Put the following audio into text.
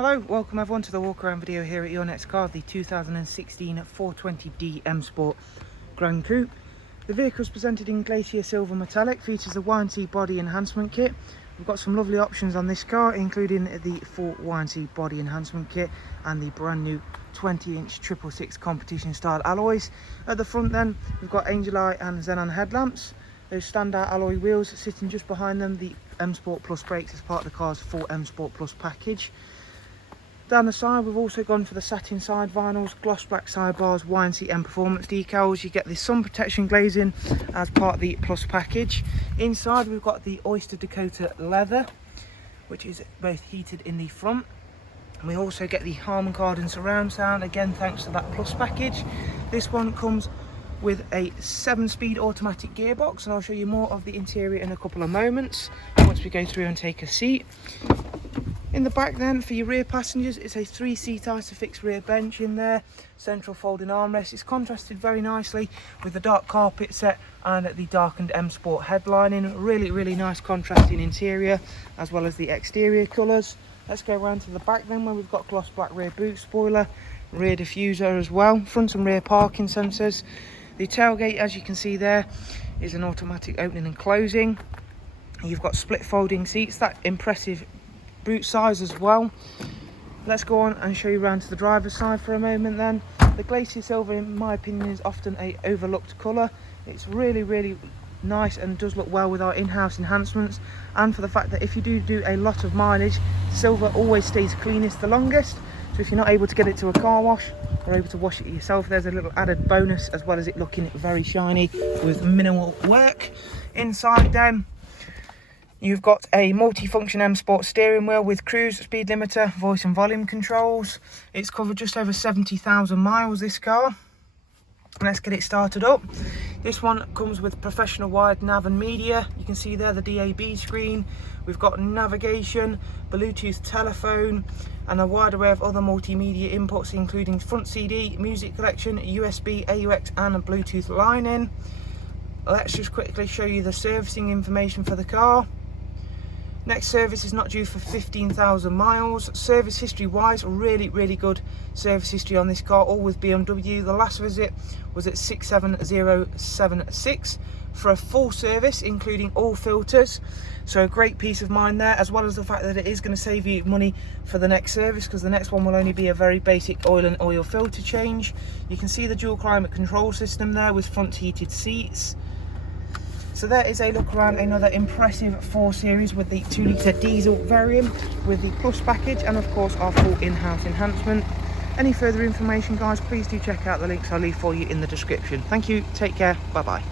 Hello, welcome everyone to the walk around video here at your next car, the 2016 420d M Sport Grand Coupe. The vehicle is presented in Glacier Silver Metallic, features the Y&C body enhancement kit. We've got some lovely options on this car, including the full Y&C body enhancement kit and the brand new 20-inch 666 competition style alloys. At the front then, we've got Angel Eye and Xenon headlamps. Those standout alloy wheels sitting just behind them, the M Sport Plus brakes as part of the car's full M Sport Plus package. Down the side, we've also gone for the satin side vinyls, gloss black sidebars, Y&C M Performance decals. You get the sun protection glazing as part of the Plus package. Inside, we've got the Oyster Dakota leather, which is both heated in the front. And we also get the Harman Kardon surround sound, again thanks to that Plus package. This one comes with a 7-speed automatic gearbox, and I'll show you more of the interior in a couple of moments once we go through and take a seat. In the back then, for your rear passengers, it's a 3-seat Isofix rear bench in there, central folding armrest. It's contrasted very nicely with the dark carpet set and the darkened M Sport headlining. Really nice contrasting interior as well as the exterior colours. Let's go around to the back then, where we've got gloss black rear boot spoiler, rear diffuser as well, front and rear parking sensors. The tailgate, as you can see there, is an automatic opening and closing. You've got split folding seats, that impressive boot size as well. Let's go on and show you around to the driver's side for a moment then. The Glacier Silver, in my opinion, is often a overlooked colour. It's really nice and does look well with our in-house enhancements, and for the fact that if you do a lot of mileage, silver always stays cleanest the longest. So if you're not able to get it to a car wash or able to wash it yourself, there's a little added bonus, as well as it looking very shiny with minimal work. Inside then, you've got a multi-function M Sport steering wheel with cruise, speed limiter, voice and volume controls. It's covered just over 70,000 miles, this car. Let's get it started up. This one comes with professional wired nav and media. You can see there the DAB screen. We've got navigation, Bluetooth telephone, and a wide array of other multimedia inputs, including front CD, music collection, USB, AUX and a Bluetooth line-in. Let's just quickly show you the servicing information for the car. Next service is not due for 15,000 miles. Service history wise, really good service history on this car, all with BMW. The last visit was at 67076 for a full service, including all filters. So a great peace of mind there, as well as the fact that it is going to save you money for the next service, because the next one will only be a very basic oil filter change. You can see the dual climate control system there with front heated seats. So there is a look around another impressive 4 Series with the 2-litre diesel variant with the Plus package, and of course our full in-house enhancement. Any further information, guys, please do check out the links I'll leave for you in the description. Thank you, take care, bye bye.